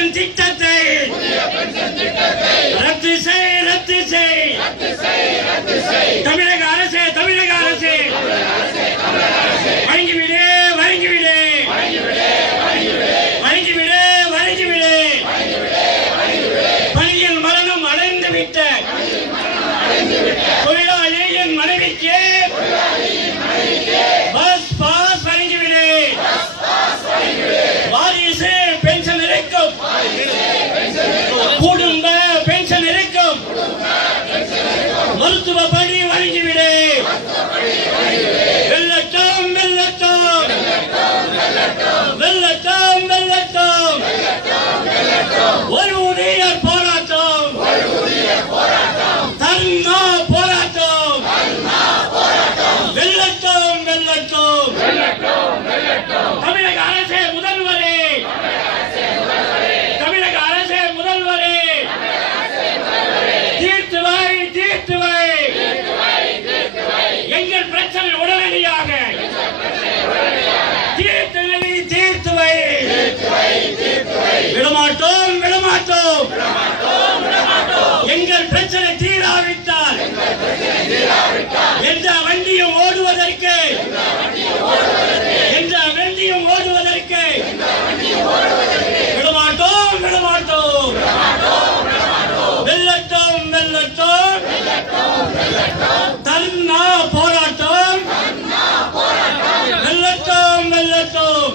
Pension திட்டத்தை ரத்து செய், ரத்து செய். தமிழக அரசு, தமிழக அரசு வழங்கிவிடு, வழங்கிவிடு, வழங்கிவிடு, வழங்கிவிடு. பணியில் மரணம் அடைந்துவிட்ட தொழிலாளியின் மனைவிக்கு பஸ் பாஸ் வழங்கிவிடு. வாரிசு பென்ஷன் இருக்கும், குடும்ப பென்ஷன் இருக்கும், மருத்துவ பணி வழங்கிவிடு. வெள்ளட்டம், வெள்ளட்டம், வெள்ளட்டம், வெள்ளட்டம். ஒரு ஊழியர் போராட்டம், தர்ணா போராட்டம். வெள்ளட்டம், வெள்ளட்டம். தமிழக அரசே முதல்வரே, தமிழக அரசே முதல்வரே, தீர்த்து வை, தீர்த்து வை. எங்கள் பிரச்சனை உடனடியாக தீர்த்து வை, தீர்த்து வை. விடமாட்டோம், விடமாட்டோம். எங்கள் பிரச்சனை தீராவிட்டால் எந்த வண்டியும் ஓடுவதற்கு, எந்த வண்டியும் ஓடுவதற்கு விடமாட்டோம், விடமாட்டோம். வெள்ளட்டம், வெள்ளட்டம். தர்ணா போராட்டம். வெள்ளட்டம், வெள்ளட்டம்.